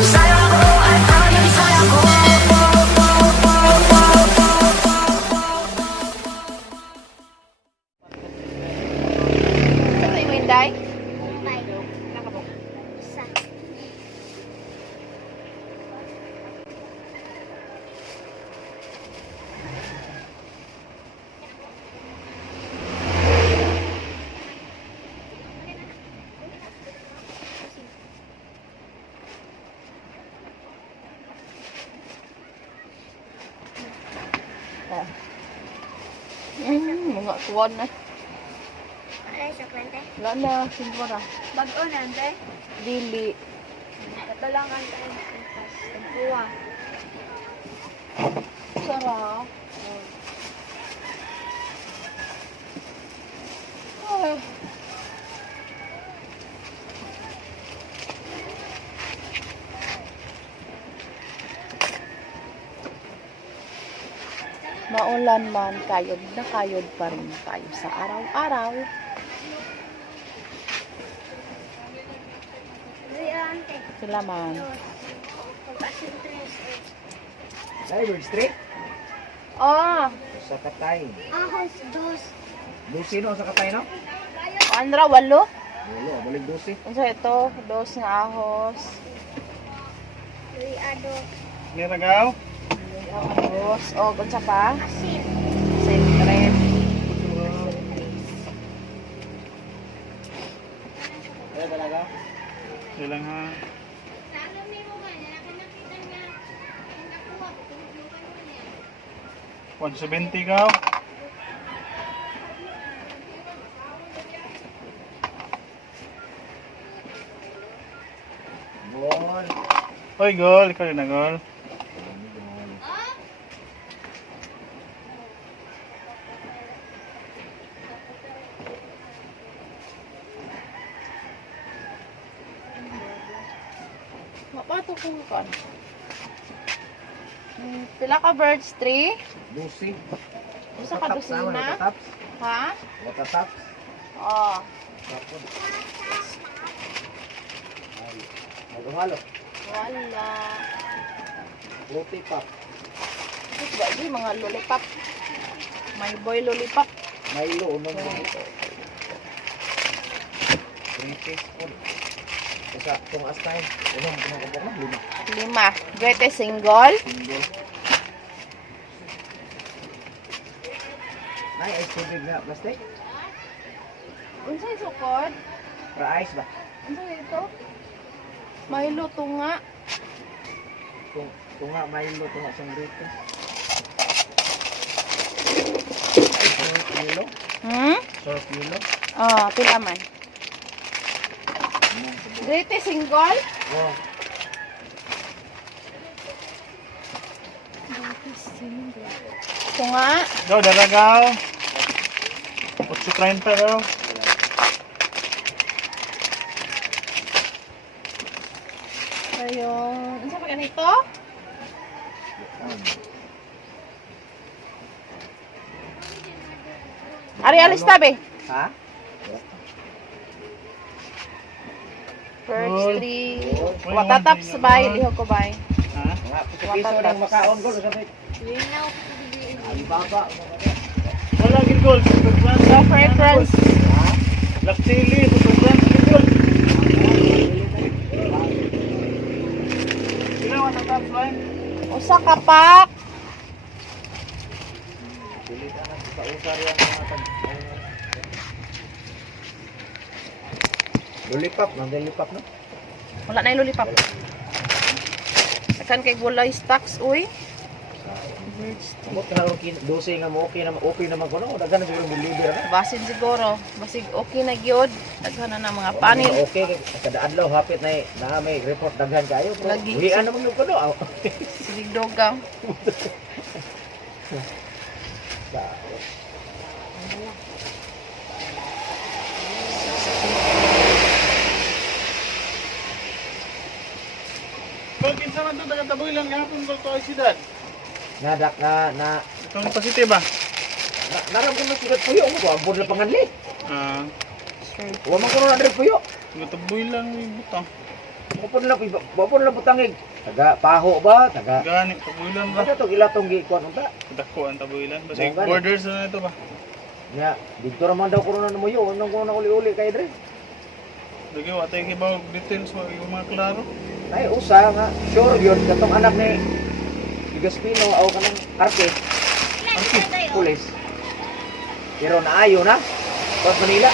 Saya ko ay tanging saya ko. Sa tayo Inday? Mga kuwan na. Ay, sa kwente. Wala na, simbora. Bago na, ante. Dili. Ito lang ang tagpuwa. Sarap. Ay. Maulan man, kayod na kayod pa rin tayo sa araw-araw. Ante. Sila man. Pagkasin tres. Cyber Street Oh, sa Katay. Ahos, dos. Dusino sa Katay, no? Andra, walo. Walo, balik dusi. Ano ito? Dos nga ahos. Riado. Niragaw? Ahos. O, kunsa pa? Asin. Secret. Eh, talaga? Ilang ha? Kung 70 ka? Bon. Oy, gol. Ikaw rin na, gol. Mapato kung kan. Pila ka birds tree? Dusi. Isa ka dosina? Watataps. Ha? Watataps. Oh. Tapos. Ay, magumalo. Wala. Roti pop. Ito ba di mga lollipop? My boy lollipop. Milo, unong dito. Princess Food. Isa, itong astay. Unong, kumakabok na. Lima. 5. Greatest single. Single. Ay, ice tubig na plastic. Unsay sukod? Para ice ba? Unsay ito? Milo tunga. Tunga, Milo, tunga sandito. Short Milo. Short Milo. Oh, pila man. Greatest single. Oh, Tunga. Go, daragaw. 8.30 daw. Ayun. Ano sa ganito? Ari alis tabi. ha? First Goal. 3. Watataps bay. Liho ko bay. Ha? Mga piso lang makaon ko sa bit. Linaw. Alibaba. Wala gid gol. Super France. So, preference. Black chili. Super France gid gol. Ilang ang top line? Usa ka pak. Dili ka na sa usar yan mga tag. Lollipop, lollipop no? Wala na yung lollipop. Akan kay gulay stocks, uy. Mo taro kin dose nga mo okay naman ko no. Daghan na siguro mo libre na. Basin siguro. Basig okay na gyud. Daghan na ng mga panin. Okay kada adlaw hapit na may report daghan kayo. Lagi. Ulian naman ko no. Sig dogang. Gol, kinsa man to taga-taboy lang gahapon gol to ay sidad. Nadak na Itong positive ba? naram ko na sugat puyo mo ko ambon na panganli. Ah, Wa man ko na dire puyo. taga-taboy lang yung butang. Bapon lang putangig. Taga paho ba? Taga Gani, tabuilan ba? Ano to ilatong gikuan unta? Dako ang tabuilan. Basta Mao gani. borders na ito ba? Nya, dito raman daw kuno na mo yo, anong kuno na uli-uli kay dre. Lagi watay kay ba details mo yung mga klaro. Ay usa nga sure yun katong anak ni Gaspino aw kanang Arke, pulis. Pero naayo na. Pag Manila.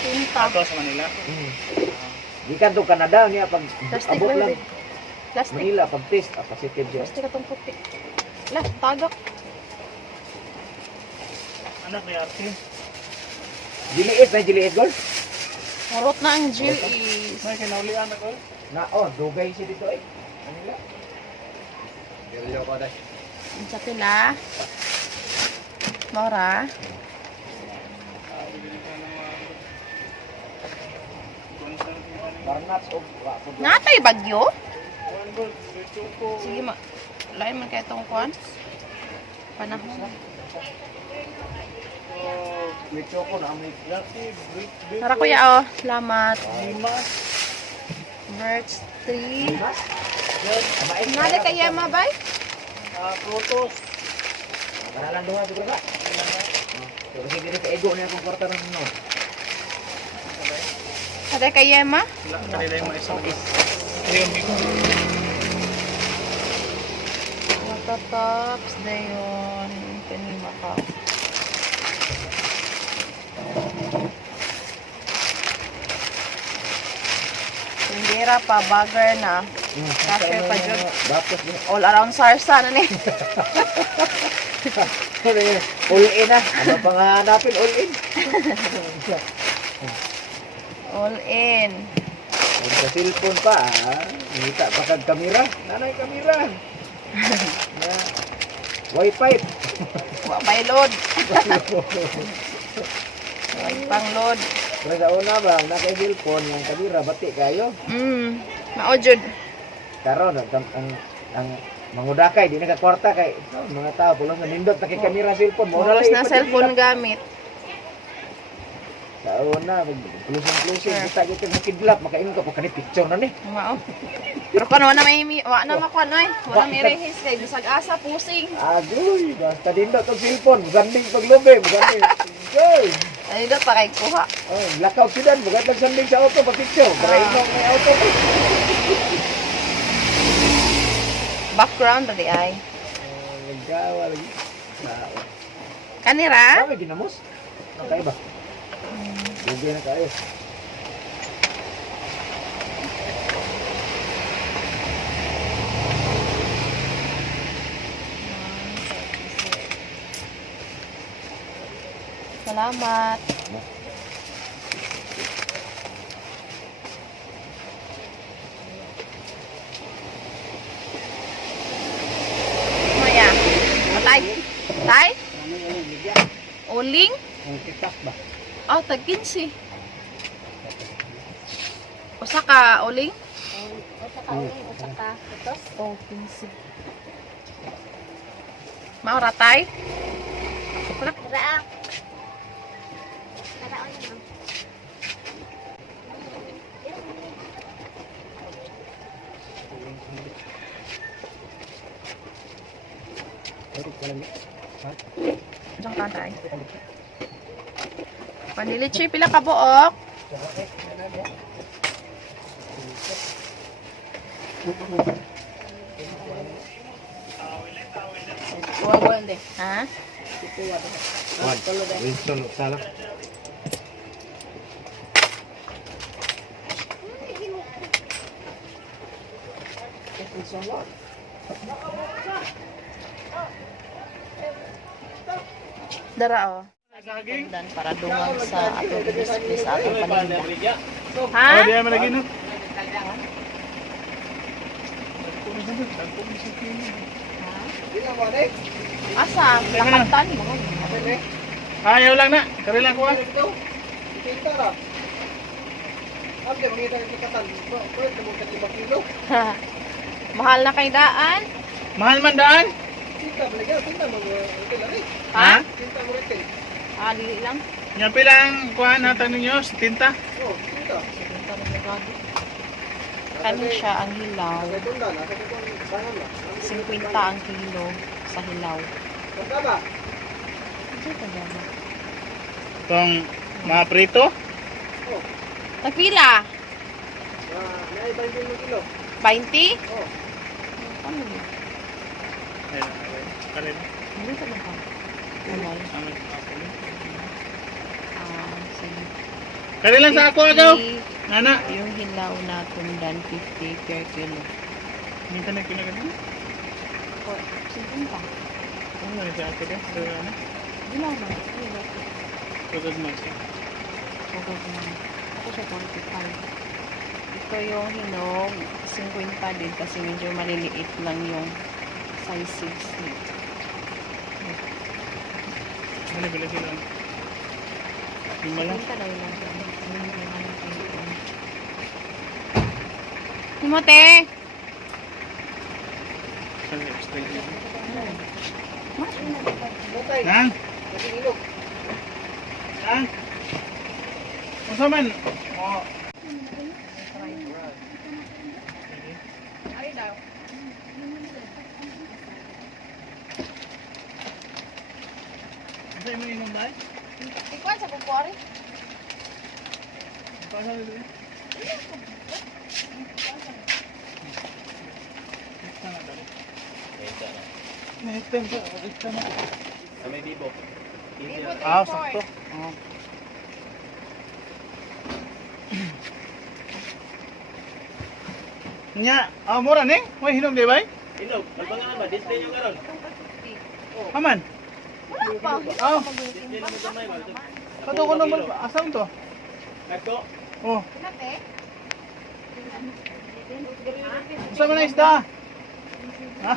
Tinta. Ato sa Manila. Gikan to Canada niya pag Plastic abot ba lang yun? Plastic. Manila pag test positive siya. Plastic atong puti. Lah, tagak. Anak ni Arkin. Giliis gold. Murot na ang Jill is. May kinaulian ako. Na dugay siya dito eh. Manila. Dilo ko dai. Ang sa pila. Mora. Barnats og wa pud. Natay bagyo? Sige ma. Lain man kay tong kuan. Panahon. May choco na may Tara kuya oh. Salamat. Merch 3. Nada kay Yama bay? Prutos. Kanalan duha siguro ba? Kasi dito sa ego niya akong kwarta ng no. Nada kay Yama? Wala kanila yung mga isang is. Ayun, bigo. Matatops na yun. Kanima ka. Tindera pa, bagger na. Cashier pa dyan. Dapat din. All around sarsa na ni. All in na. Ano pang hanapin all in? All in. Kung sa cellphone pa, nakita pa kag kamera. Nanay kamera. Na Wi-Fi. Wa pa'y load. Wa pang load. Pero sa una ba, naka cellphone yung kamera, bati kayo. Maojud. Karon ang mangudakay di nakakwarta kay mga tao pulang nindot na kay kamera cellphone mo Oras na cellphone gamit. sa una closing kita gyud kag makidlap makaingon ka pa kani picture na ni Mao. Pero kano na may wa na makuan oy. Wala may rehis kay bisag asa pusing. agoy basta nindot og cellphone ganding paglobe ganding goy Ay do pa kay kuha. oh lakaw sidan bugat lang sanding sa auto pa picture braino may auto Background di ay. gawa lagi Kanira? Sabi ginamos nakay ba Bugay na kayo. Salamat. Maya. Patay. Tay? Uling? Ang tiktak ba? Oh, tag 15. Usa ka uling? Usa ka uling, usa ka putos. Oh, 15. Maura tay? Tara. Tara uling. Diyan ka tay. Panilitsi pila ka buok? Wawan de. Ha? Wilson salah. Dara oh. Saging. Dan para dungan sa atong display sa atong paninda. Oh, Ha? di naman lagi no. Asa? Lakatan mo. Ayaw lang na. Kari lang ko ah. Mahal na kay daan. Mahal man daan. Ha? Ah, dili lang. Nya pilang kuan natin ninyo, tinta. Kani siya ang hilaw. 50 ang kilo sa hilaw. Diyan ka ba? Itong mga prito. Tagpila? 20? Ano yun? Ayun, kare na. Hindi ka na ka. Alay. Amin, ako na. Sige. Kare lang sa ako agaw. 50, Nana. yung hilaw na tundan 50 per kilo. Minta na kinagano. 50. Ano na siya ako din? Sa ano? Hilaw na. Tugod mo siya. Pagod na. Ako siya 45. Ito yung hinog, 50 din kasi medyo maliliit lang yung size 6 niya. Ano bila sila? Lima lang. 50 daw lang. Timote! Ano extra yun? Nang? Nang? Masa man? Oh. Ay daw. Masa yung inom dahil? Ikaw sa kukuwari? Pasal dulu. Netem ka, ito na. Ah, sakto. Oh. Nya, mura ning? May hinog di bay? Hinog, kalbangan naman, display nyo karon. Aman. Wala pa. Oh, Display naman sa may, Marto. kato ko naman asam to. Nagko? Oh, Nate? usa man na isda. Ha?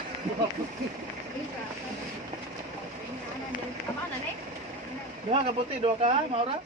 Tama na, Nate? Duha ka puti, duha ka, maura.